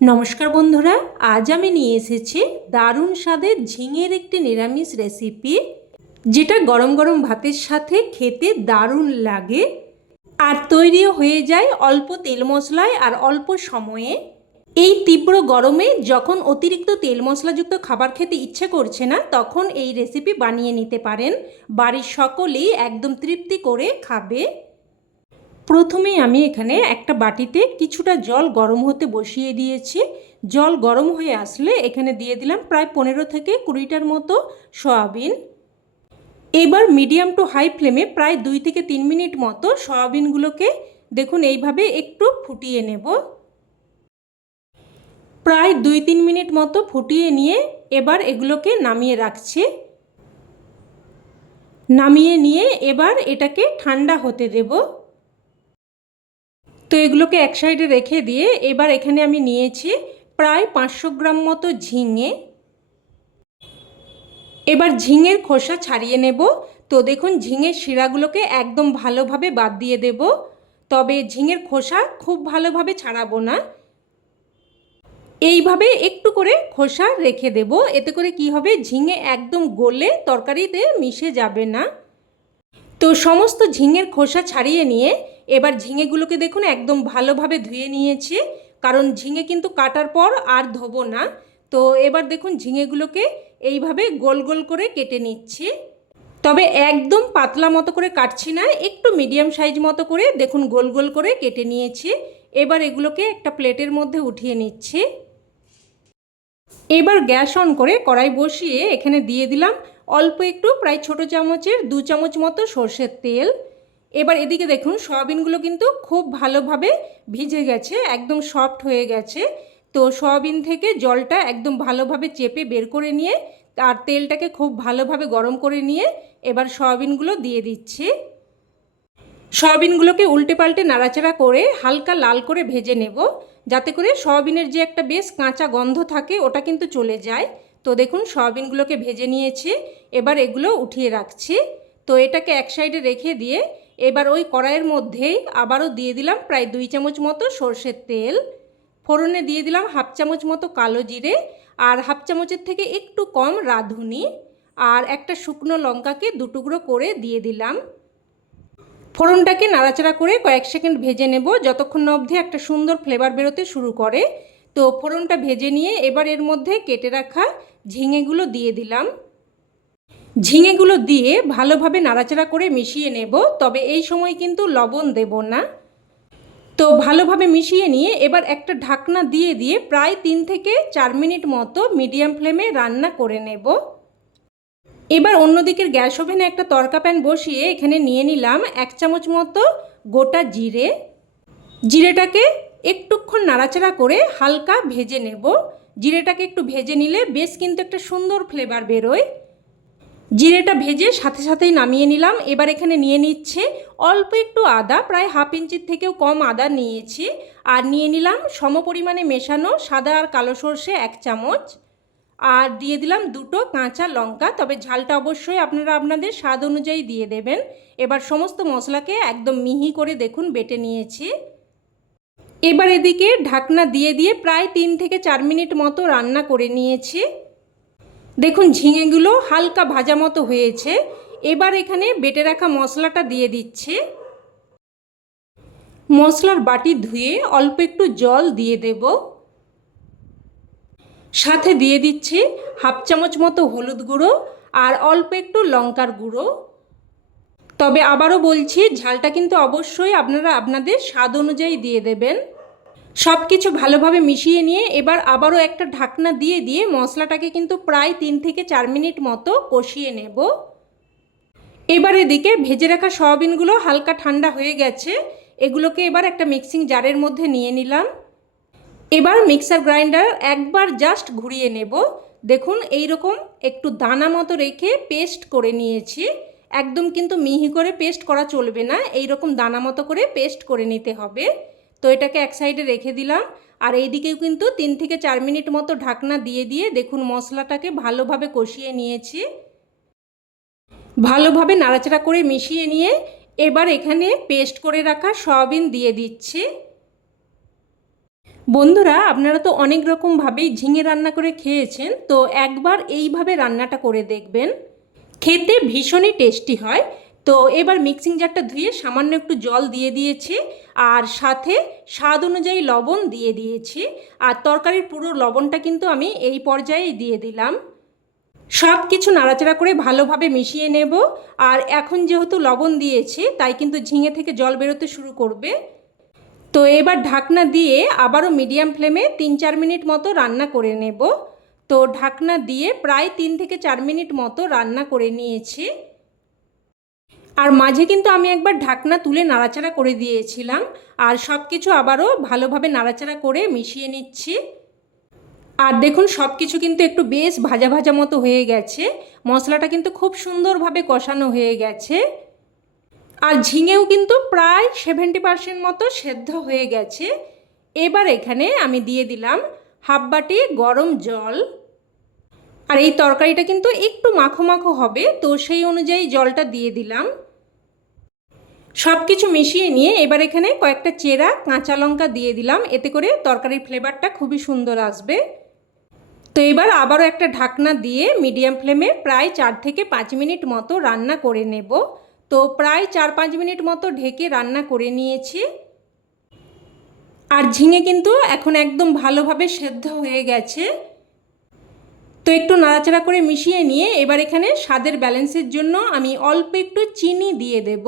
নমস্কার বন্ধুরা, আজ আমি নিয়ে এসেছি দারুণ স্বাদের ঝিঙের একটি নিরামিষ রেসিপি যেটা গরম গরম ভাতের সাথে খেতে দারুণ লাগে আর তৈরিও হয়ে যায় অল্প তেল মশলায় আর অল্প সময়ে। এই তীব্র গরমে যখন অতিরিক্ত তেল মশলাযুক্ত খাবার খেতে ইচ্ছে করছে না, তখন এই রেসিপি বানিয়ে নিতে পারেন। বাড়ির সকলেই একদম তৃপ্তি করে খাবে। প্রথমে আমি এখানে একটা বাটিতে কিছুটা জল গরম হতে বসিয়ে দিয়েছি। জল গরম হয়ে আসলে এখানে দিয়ে দিলাম প্রায় পনেরো থেকে কুড়িটার মতো সয়াবিন। এবার মিডিয়াম টু হাই ফ্লেমে প্রায় দুই থেকে তিন মিনিট মতো সয়াবিনগুলোকে দেখুন এইভাবে একটু ফুটিয়ে নেব। প্রায় দুই তিন মিনিট মতো ফুটিয়ে নিয়ে এবার এগুলোকে নামিয়ে রাখছি। নামিয়ে নিয়ে এবার এটাকে ঠান্ডা হতে দেবো। তো এগুলোকে এক সাইডে রেখে দিয়ে এবার এখানে আমি নিয়েছি প্রায় পাঁচশো গ্রাম মতো ঝিঙে। এবার ঝিঙের খোসা ছাড়িয়ে নেব। তো দেখুন, ঝিঙের শিরাগুলোকে একদম ভালোভাবে বাদ দিয়ে দেব। তবে ঝিঙের খোসা খুব ভালোভাবে ছাড়াবো না। এইভাবে একটু করে খোসা রেখে দেব। এতে করে কি হবে, ঝিঙে একদম গলে তরকারিতে মিশে যাবে না। তো সমস্ত ঝিঙের খোসা ছাড়িয়ে নিয়ে এবার ঝিঙেগুলোকে দেখুন একদম ভালোভাবে ধুয়ে নিয়েছি, কারণ ঝিঙে কিন্তু কাটার পর আর ধোবো না। তো এবার দেখুন ঝিঙেগুলোকে এইভাবে গোল গোল করে কেটে নিচ্ছি। তবে একদম পাতলা মতো করে কাটছি না, একটু মিডিয়াম সাইজ মতো করে দেখুন গোল গোল করে কেটে নিয়েছি। এবার এগুলোকে একটা প্লেটের মধ্যে উঠিয়ে নিচ্ছি। এবার গ্যাস অন করে কড়াই বসিয়ে এখানে দিয়ে দিলাম অল্প একটু প্রায় ছোট চামচের দু চামচ মতো সর্ষের তেল। এবার এদিকে দেখুন, সয়াবিনগুলো কিন্তু খুব ভালোভাবে ভিজে গেছে, একদম সফট হয়ে গেছে। তো সয়াবিন থেকে জলটা একদম ভালোভাবে চেপে বের করে নিয়ে, আর তেলটাকে খুব ভালোভাবে গরম করে নিয়ে এবার সয়াবিনগুলো দিয়ে দিচ্ছি। সয়াবিনগুলোকে উল্টে পাল্টে নাড়াচাড়া করে হালকা লাল করে ভেজে নেব, যাতে করে সয়াবিনের যে একটা বেশ কাঁচা গন্ধ থাকে, ওটা কিন্তু চলে যায়। তো দেখুন, সয়াবিনগুলোকে ভেজে নিয়েছি, এবার এগুলো উঠিয়ে রাখছি। তো এটাকে এক সাইডে রেখে দিয়ে এবার ওই কড়াইয়ের মধ্যেই আবারও দিয়ে দিলাম প্রায় দুই চামচ মতো সর্ষের তেল। ফোড়নে দিয়ে দিলাম হাফ চামচ মতো কালো জিরে আর হাফ চামচের থেকে একটু কম রাঁধুনি আর একটা শুকনো লঙ্কাকে দুটুকরো করে দিয়ে দিলাম। ফোড়নটাকে নাড়াচাড়া করে কয়েক সেকেন্ড ভেজে নেব যতক্ষণ না অবধি একটা সুন্দর ফ্লেভার বেরোতে শুরু করে। তো ফোড়নটা ভেজে নিয়ে এবার এর মধ্যে কেটে রাখা ঝিঙেগুলো দিয়ে দিলাম। ঝিঙেগুলো দিয়ে ভালোভাবে নাড়াচাড়া করে মিশিয়ে নেব, তবে এই সময় কিন্তু লবণ দেব না। তো ভালোভাবে মিশিয়ে নিয়ে এবার একটা ঢাকনা দিয়ে দিয়ে প্রায় তিন থেকে চার মিনিট মতো মিডিয়াম ফ্লেমে রান্না করে নেব। এবার অন্যদিকের গ্যাস ওভেনে একটা তরকা প্যান বসিয়ে এখানে নিয়ে নিলাম এক চামচ মতো গোটা জিরে। জিরেটাকে একটুক্ষণ নাড়াচাড়া করে হালকা ভেজে নেব। জিরেটাকে একটু ভেজে নিলে বেশ কিন্তু একটা সুন্দর ফ্লেভার বেরোয়। জিরেটা ভেজে সাথে সাথেই নামিয়ে নিলাম। এবার এখানে নিয়ে নিচ্ছে অল্প একটু আদা, প্রায় হাফ ইঞ্চির থেকেও কম আদা নিয়েছি। আর নিয়ে নিলাম সম পরিমাণে মেশানো সাদা আর কালো সর্ষে এক চামচ। আর দিয়ে দিলাম দুটো কাঁচা লঙ্কা, তবে ঝালটা অবশ্যই আপনারা আপনাদের স্বাদ অনুযায়ী দিয়ে দেবেন। এবার সমস্ত মশলাকে একদম মিহি করে দেখুন, বেটে নিয়েছি। এবার এদিকে ঢাকনা দিয়ে দিয়ে প্রায় তিন থেকে চার মিনিট মতো রান্না করে নিয়েছি। দেখুন, ঝিঙেগুলো হালকা ভাজা মতো হয়েছে। এবার এখানে বেটে রাখা মশলাটা দিয়ে দিচ্ছে। মশলার বাটি ধুয়ে অল্প একটু জল দিয়ে দেব। সাথে দিয়ে দিচ্ছি হাফ চামচ মতো হলুদ গুঁড়ো আর অল্প একটু লঙ্কার গুঁড়ো। তবে আবারও বলছি, ঝালটা কিন্তু অবশ্যই আপনারা আপনাদের স্বাদ অনুযায়ী দিয়ে দেবেন। সব কিছু ভালোভাবে মিশিয়ে নিয়ে এবার আবারও একটা ঢাকনা দিয়ে দিয়ে মশলাটাকে কিন্তু প্রায় তিন থেকে চার মিনিট মতো কষিয়ে নেব। এবার এদিকে ভেজে রাখা সয়াবিনগুলো হালকা ঠান্ডা হয়ে গেছে। এগুলোকে এবার একটা মিক্সিং জারের মধ্যে নিয়ে নিলাম। এবার মিক্সার গ্রাইন্ডার একবার জাস্ট ঘুরিয়ে নেব। দেখুন এই রকম একটু দানা মতো রেখে পেস্ট করে নিয়েছি। একদম কিন্তু মিহি করে পেস্ট করা চলবে না। এই রকম দানা মতো করে পেস্ট করে নিতে হবে। তো এটাকে এক সাইডে রেখে দিলাম। আর এইদিকেও কিন্তু তিন থেকে চার মিনিট মতো ঢাকনা দিয়ে দিয়ে দেখুন মশলাটাকে ভালোভাবে কষিয়ে নিয়েছি। ভালোভাবে নাড়াচাড়া করে মিশিয়ে নিয়ে এবার এখানে পেস্ট করে রাখা সয়াবিন দিয়ে দিচ্ছি। বন্ধুরা, আপনারা তো অনেক রকমভাবেই ঝিঙে রান্না করে খেয়েছেন, তো একবার এইভাবে রান্নাটা করে দেখবেন। খেতে ভীষণই টেস্টি হয় তো এবার মিক্সিং জারটা ধুয়ে সামান্য একটু জল দিয়ে দিয়েছি, আর সাথে স্বাদ অনুযায়ী লবণ দিয়ে দিয়েছি, আর তরকারির পুরো লবণটা কিন্তু আমি এই পর্যায়েই দিয়ে দিলাম। সব কিছু নাড়াচাড়া করে ভালোভাবে মিশিয়ে নেব, আর এখন যেহেতু লবণ দিয়েছি, তাই কিন্তু ঝিঙে থেকে জল বেরোতে শুরু করবে। তো এবার ঢাকনা দিয়ে আবারও মিডিয়াম ফ্লেমে তিন চার মিনিট মতো রান্না করে নেব। তো ঢাকনা দিয়ে প্রায় তিন থেকে চার মিনিট মতো রান্না করে নিয়েছি। আর মাঝে কিন্তু আমি একবার ঢাকনা তুলে নাড়াচাড়া করে দিয়েছিলাম আর সব কিছু আবারও ভালোভাবে নাড়াচাড়া করে মিশিয়ে নিচ্ছি। আর দেখুন সব কিছু কিন্তু একটু বেশ ভাজা ভাজা মতো হয়ে গেছে। মশলাটা কিন্তু খুব সুন্দরভাবে কষানো হয়ে গেছে। আর ঝিঙেও কিন্তু প্রায় সেভেন্টি পার্সেন্ট মতো সেদ্ধ হয়ে গেছে। এবার এখানে আমি দিয়ে দিলাম হাফ বাটি গরম জল। আর এই তরকারিটা কিন্তু একটু মাখো মাখো হবে, তো সেই অনুযায়ী জলটা দিয়ে দিলাম। সব কিছু মিশিয়ে নিয়ে এবার এখানে কয়েকটা চেরা, কাঁচা লঙ্কা দিয়ে দিলাম। এতে করে তরকারির ফ্লেভারটা খুবই সুন্দর আসবে। তো এবার আবারও একটা ঢাকনা দিয়ে মিডিয়াম ফ্লেমে প্রায় চার থেকে পাঁচ মিনিট মতো রান্না করে নেব। তো প্রায় চার পাঁচ মিনিট মতো ঢেকে রান্না করে নিয়েছি। আর ঝিঙে কিন্তু এখন একদম ভালোভাবে সেদ্ধ হয়ে গেছে। তো একটু নাড়াচাড়া করে মিশিয়ে নিয়ে এবার এখানে স্বাদের ব্যালেন্সের জন্য আমি অল্প একটু চিনি দিয়ে দেব।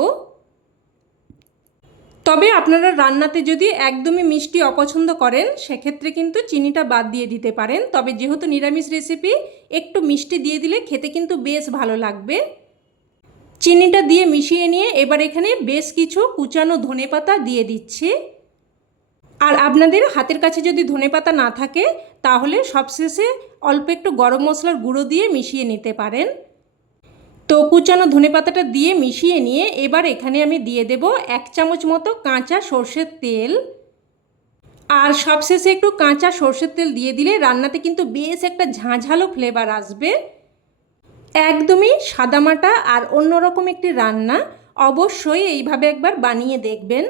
তবে আপনারা রান্নাতে যদি একদমই মিষ্টি অপছন্দ করেন, সেক্ষেত্রে কিন্তু চিনিটা বাদ দিয়ে দিতে পারেন। তবে যেহেতু নিরামিষ রেসিপি একটু মিষ্টি দিয়ে দিলে খেতে কিন্তু বেশ ভালো লাগবে। চিনিটা দিয়ে মিশিয়ে নিয়ে এবার এখানে বেশ কিছু কুচানো ধনেপাতা দিয়ে দিচ্ছি। আর আপনাদের হাতের কাছে যদি ধনেপাতা না থাকে, তাহলে সবশেষে অল্প একটু গরম মশলার গুঁড়ো দিয়ে মিশিয়ে নিতে পারেন। তো কুচানো ধনেপাতাটা দিয়ে মিশিয়ে নিয়ে এবার এখানে আমি দিয়ে দেব এক চামচ মতো কাঁচা সর্ষের তেল। আর সবশেষে একটু কাঁচা সর্ষের তেল দিয়ে দিলে রান্নাতে কিন্তু বেশ একটা ঝাঁঝালো ফ্লেভার আসবে। একদমই সাদামাটা আর অন্যরকম একটি রান্না অবশ্যই এইভাবে একবার বানিয়ে দেখবেন।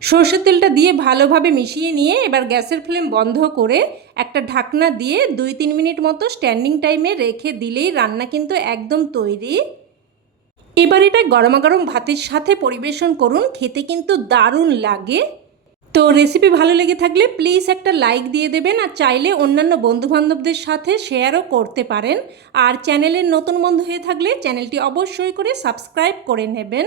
সর্ষের তেলটা দিয়ে ভালোভাবে মিশিয়ে নিয়ে এবার গ্যাসের ফ্লেম বন্ধ করে একটা ঢাকনা দিয়ে দুই তিন মিনিট মতো স্ট্যান্ডিং টাইমে রেখে দিলেই রান্না কিন্তু একদম তৈরি। এবার এটা গরমা গরম ভাতের সাথে পরিবেশন করুন, খেতে কিন্তু দারুণ লাগে। তো রেসিপি ভালো লেগে থাকলে প্লিজ একটা লাইক দিয়ে দেবেন আর চাইলে অন্যান্য বন্ধুবান্ধবদের সাথে শেয়ারও করতে পারেন। আর চ্যানেলের নতুন বন্ধু হয়ে থাকলে চ্যানেলটি অবশ্যই করে সাবস্ক্রাইব করে নেবেন।